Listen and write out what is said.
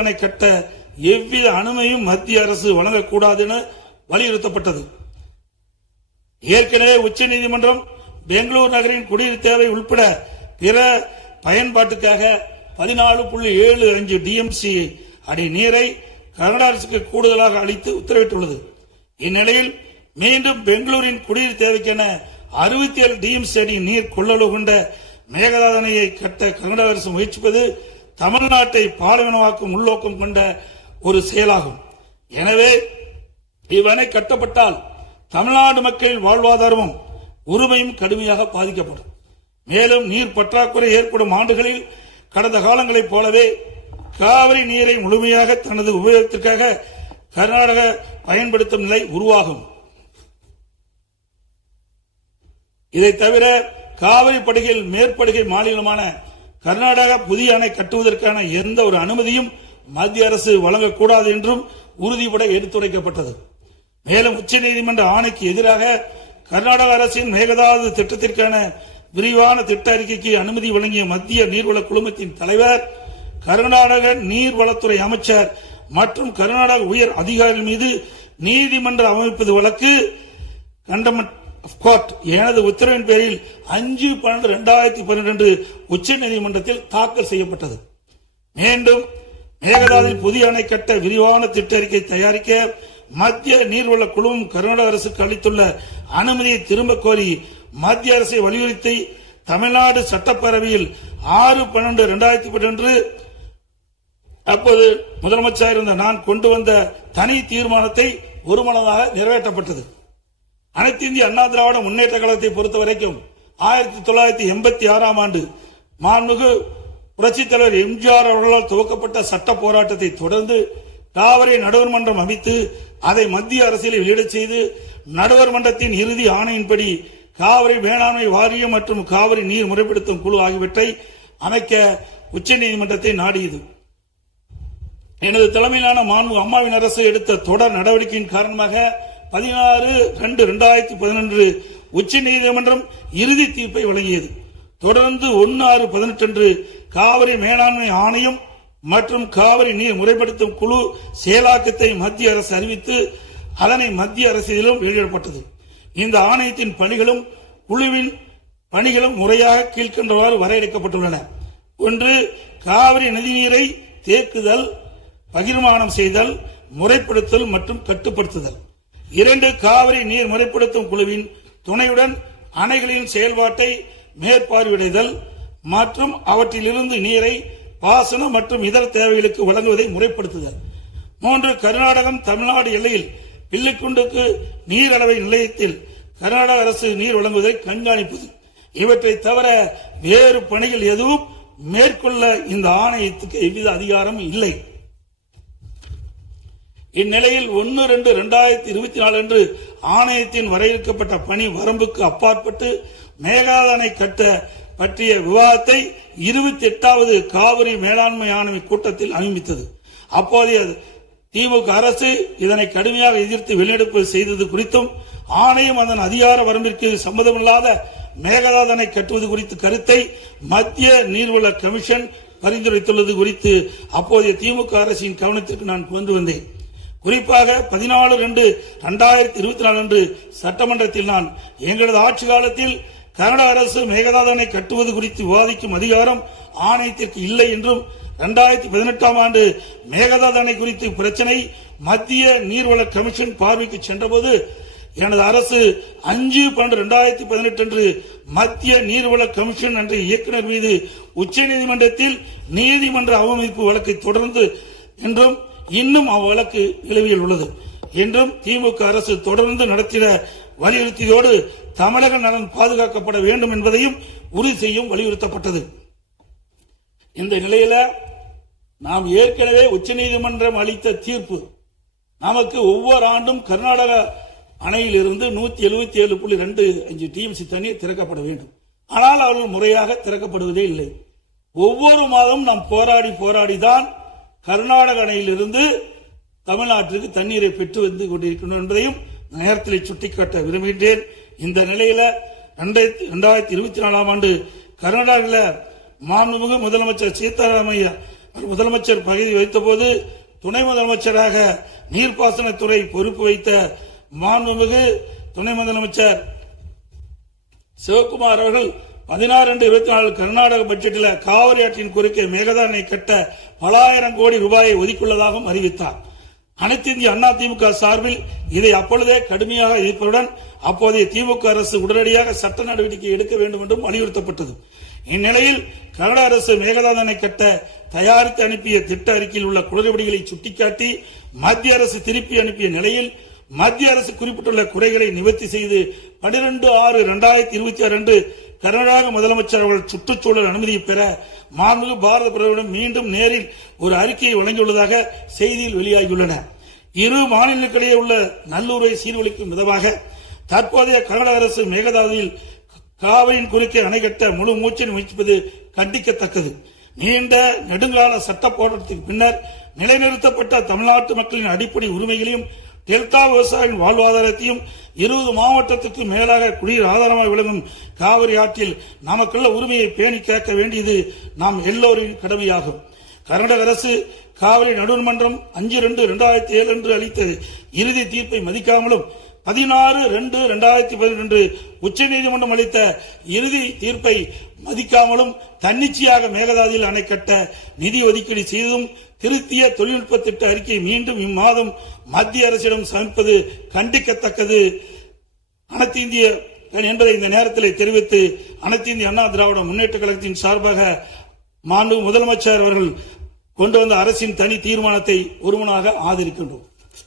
அணை கட்ட எவ்வித அனுமதியும் மத்திய அரசு வழங்கக்கூடாது என வலியுறுத்தப்பட்டது. ஏற்கனவே உச்சநீதிமன்றம் பெங்களூரு நகரின் குடிநீர் தேவை உட்பட பிற பயன்பாட்டுக்காக 14.75 டிஎம்சி அடி நீரை கர்நாடக அரசுக்கு கூடுதலாக அளித்து உத்தரவிட்டுள்ளது. இந்நிலையில் மீண்டும் பெங்களூரின் குடிநீர் தேவைக்கென 67 டிஎம்சி அடி நீர் கொள்ளளவு கொண்ட மேகதாது அணையை கட்ட கர்நாடக அரசு முயற்சிப்பது தமிழ்நாட்டை பாலைவனமாக்கும் உள்நோக்கம் கொண்ட ஒரு செயலாகும். எனவே இவ்வணை கட்டப்பட்டால் தமிழ்நாடு மக்களின் வாழ்வாதாரமும் உரிமையும் கடுமையாக பாதிக்கப்படும். மேலும் நீர் பற்றாக்குறை ஏற்படும் ஆண்டுகளில் கடந்த காலங்களைப் போலவே காவிரி நீரை முழுமையாக தனது உபயோகத்திற்காக கர்நாடக பயன்படுத்தும் நிலை உருவாகும். இதை தவிர காவிரி படுகையில் மேற்படுகை மாநிலமான கர்நாடகா புதிய அணை கட்டுவதற்கான எந்த ஒரு அனுமதியும் மத்திய அரசு வழங்கக்கூடாது என்றும் உறுதிபட எடுத்துரைக்கப்பட்டது. மேலும் உச்சநீதிமன்ற ஆணைக்கு எதிராக கர்நாடக அரசின் மேகதாது திட்டத்திற்கான விரிவான திட்ட அறிக்கைக்கு அனுமதி வழங்கிய மத்திய நீர்வள குழுமத்தின் தலைவர், கர்நாடக நீர்வளத்துறை அமைச்சர் மற்றும் கர்நாடக உயர் அதிகாரிகள் மீது நீதிமன்ற அமைப்பது வழக்கு கண்டமெண்ட் ஆஃப் கோர்ட் எனது உத்தரவின் பேரில் 5/12/2012 உச்சநீதிமன்றத்தில் தாக்கல் செய்யப்பட்டது. மீண்டும் மேகதாதுவில் புதிய அணை கட்ட விரிவான திட்ட அறிக்கை தயாரிக்க மத்திய நீர்வள குழுமம் கர்நாடக அரசுக்கு அளித்துள்ள அனுமதியை திரும்ப கோரி மத்திய அரசை வலியுறுத்தி தமிழ்நாடு சட்டப்பேரவையில் 6/12/2012 அப்போது முதலமைச்சர் இருந்த நான் கொண்டு வந்த தனி தீர்மானத்தை ஒருமனதாக நிறைவேற்றப்பட்டது. அனைத்து இந்திய அண்ணா திராவிட முன்னேற்ற கழகத்தை பொறுத்தவரைக்கும் 1986 ஆண்டு மாண்புமிகு புரட்சித் தலைவர் எம்ஜிஆர் அவர்களால் துவக்கப்பட்ட சட்ட போராட்டத்தை தொடர்ந்து காவிரி நடுவர் மன்றம் அமைத்து அதை மத்திய அரசியல் வெளியிடச் செய்து நடுவர் மன்றத்தின் இறுதி ஆணையின்படி காவிரி மேலாண்மை வாரியம் மற்றும் காவிரி நீர் முறைப்படுத்தும் குழு ஆகியவற்றை அமைக்க உச்சநீதிமன்றத்தை நாடியது. எனது தலைமையிலான மாண்புமிகு அம்மாவின் அரசு எடுத்த தொடர் நடவடிக்கையின் காரணமாக 16/2/2011 உச்சநீதிமன்றம் இறுதி தீர்ப்பை வழங்கியது. தொடர்ந்து 1/6/18 காவிரி மேலாண்மை ஆணையம் மற்றும் காவிரி நீர் முறைப்படுத்தும் குழு செயலாக்கத்தை மத்திய அரசு அறிவித்து அதனை மத்திய அரசியலும் வெளியிடப்பட்டது. இந்த ஆணையத்தின் பணிகளும் குழுவின் பணிகளும் முறையாக கீழ்கண்டவாறு வரையறுக்கப்பட்டுள்ளன. 1. காவிரி நதிநீரை தேக்குதல், பகிர்மானம் செய்தல், முறைப்படுத்தல் மற்றும் கட்டுப்படுத்துதல். 2. காவிரி நீர் முறைப்படுத்தும் குழுவின் துணையுடன் அணைகளின் செயல்பாட்டை மேற்பார்வையிடுதல் மற்றும் அவற்றிலிருந்து நீரை பாசன மற்றும் இதர தேவைகளுக்கு வழங்குவதை முறைப்படுத்துதல். 3. கர்நாடகம் தமிழ்நாடு எல்லையில் பில்லிக்குண்டுக்கு நீர் அளவை நிலையத்தில் கர்நாடக அரசு நீர் வழங்குவதை கண்காணிப்பது. இவற்றை தவிர வேறு பணிகள் எதுவும் மேற்கொள்ள இந்த ஆணையத்துக்கு எவ்வித அதிகாரம் இல்லை. இந்நிலையில் 1/2/2024 அன்று ஆணையத்தின் வரையறுக்கப்பட்ட பணி வரம்புக்கு அப்பாற்பட்டு மேகதாது அணை கட்ட பற்றிய விவாதத்தை 28வது காவிரி மேலாண்மை ஆணைய கூட்டத்தில் அனுமதித்தது. அப்போதைய திமுக அரசு இதனை கடுமையாக எதிர்த்து வெளிநடப்பு செய்தது குறித்தும் ஆணையம் அதன் அதிகார வரம்பிற்கு சம்மதமில்லாத மேகதாது அணை கட்டுவது குறித்த கருத்தை மத்திய நீர்வள கமிஷன் பரிந்துரைத்துள்ளது குறித்து அப்போதைய திமுக அரசின் கவனத்திற்கு நான் கொண்டு வந்தேன். குறிப்பாக 14/2/2024 அன்று சட்டமன்றத்தில் நான் எங்களது ஆட்சி காலத்தில் கர்நாடக அரசு மேகதாது அணை கட்டுவது குறித்து விவாதிக்கும் அதிகாரம் ஆணையத்திற்கு இல்லை என்றும் 2018 ஆண்டு மேகதாது அணை குறித்து பிரச்சனை மத்திய நீர்வள கமிஷன் பார்வைக்கு சென்றபோது எனது அரசு 5/12/2018 அன்று மத்திய நீர்வள கமிஷன் என்ற இயக்குநர் மீது உச்சநீதிமன்றத்தில் நீதிமன்ற அவமதிப்பு வழக்கை தொடர்ந்து என்றும் இன்னும் அவ்வழக்கு நிலுவையில் உள்ளது என்றும் திமுக அரசு தொடர்ந்து நடத்திட வலியுறுத்தியோடு தமிழக நலன் பாதுகாக்கப்பட வேண்டும் என்பதையும் உறுதி செய்யும் வலியுறுத்தப்பட்டது. இந்த நிலையில நாம் ஏற்கனவே உச்சநீதிமன்றம் அளித்த தீர்ப்பு நமக்கு ஒவ்வொரு ஆண்டும் கர்நாடக அணையில் இருந்து 177.25 டிஎம்சி தண்ணீர் திறக்கப்பட வேண்டும். ஆனால் அவர்கள் முறையாக திறக்கப்படுவதே இல்லை. ஒவ்வொரு மாதம் நாம் போராடிதான் கர்நாடக அணையிலிருந்து தமிழ்நாட்டிற்கு தண்ணீரை பெற்று வந்து கொண்டிருக்கிறோம் என்பதையும் நேரத்தில் சுட்டிக்காட்ட விரும்புகின்றேன். இந்த நிலையில 2024 ஆண்டு கர்நாடகாவில் மாண்புமிகு முதலமைச்சர் சீதாராமையா முதலமைச்சர் பதவி வைத்தபோது துணை முதலமைச்சராக நீர்ப்பாசனத்துறை பொறுப்பு வைத்த மாண்புமிகு துணை முதலமைச்சர் சிவகுமார் அவர்கள் 16/24 கர்நாடக பட்ஜெட்டில் காவிரி ஆற்றின் குறுக்கே மேகதானை கட்ட பல ஆயிரம் கோடி ரூபாயை ஒதுக்கியுள்ளதாகவும் அறிவித்தார். அனைத்து இந்திய அண்ணா திமுக சார்பில் இதை அப்பொழுதே கடுமையாக எதிர்ப்பதுடன் அப்போதைய திமுக அரசு உடனடியாக சட்ட நடவடிக்கை எடுக்க வேண்டும் என்றும் வலியுறுத்தப்பட்டது. இந்நிலையில் கர்நாடக அரசு மேகதாதனை கட்ட தயாரித்து அனுப்பிய திட்ட அறிக்கையில் உள்ள குளறுபடிகளை சுட்டிக்காட்டி மத்திய அரசு திருப்பி அனுப்பிய நிலையில் மத்திய அரசு குறிப்பிட்டுள்ள குறைகளை நிவர்த்தி செய்து 12/6/2026 அன்று கர்நாடக முதலமைச்சர் அவர்கள் சுற்றுச்சூழல் அனுமதியை பெற மாண்புமிகு பாரத பிரதமரிடம் மீண்டும் நேரில் ஒரு அறிக்கையை வழங்கியுள்ளதாக செய்தியில் வெளியாகியுள்ளன. இரு மாநிலங்களுக்கிடையே உள்ள நல்லுறவை சீர்குலைக்கும் விதமாக தற்போதைய கர்நாடக அரசு மேகதாதுவில் காவிரியின் குறுக்கே அணை கட்ட முழு மூச்சில் முயற்சிப்பது கண்டிக்கத்தக்கது. நீண்ட நெடுங்கால சட்ட போராட்டத்திற்கு பின்னர் நிலைநிறுத்தப்பட்ட தமிழ்நாட்டு மக்களின் அடிப்படை உரிமைகளையும் டெல்டா விவசாயிகளின் வாழ்வாதாரத்தையும் 20 மாவட்டத்துக்கு மேலாக குடிநீர் ஆதாரமாக விளங்கும் காவிரி ஆற்றில் நமக்குள்ள உரிமையை பேணி கேட்க வேண்டியது நாம் எல்லோரின் கடமையாகும். கர்நாடக அரசு காவிரி நடுவர்மன்றம் 5/2/2007 அன்று அளித்த இறுதி தீர்ப்பை மதிக்காமலும் 16/2/2012 உச்சநீதிமன்றம் அளித்த இறுதி தீர்ப்பை மதிக்காமலும் தன்னிச்சையாக மேகதாதுவில் அணை கட்ட நிதி ஒதுக்கீடு செய்ததும் திருத்திய தொழில்நுட்ப திட்ட அறிக்கையை மீண்டும் இம்மாதம் மத்திய அரசிடம் சமர்ப்பது கண்டிக்கத்தக்கது அனைத்து இந்திய என்பதை இந்த நேரத்தில் தெரிவித்து அனைத்து இந்திய அண்ணா திராவிட முன்னேற்ற கழகத்தின் சார்பாக மாண்புமிகு முதலமைச்சர் அவர்கள் கொண்டு வந்த அரசின் தனி தீர்மானத்தை ஒருமனாக ஆதரிக்கின்றோம்.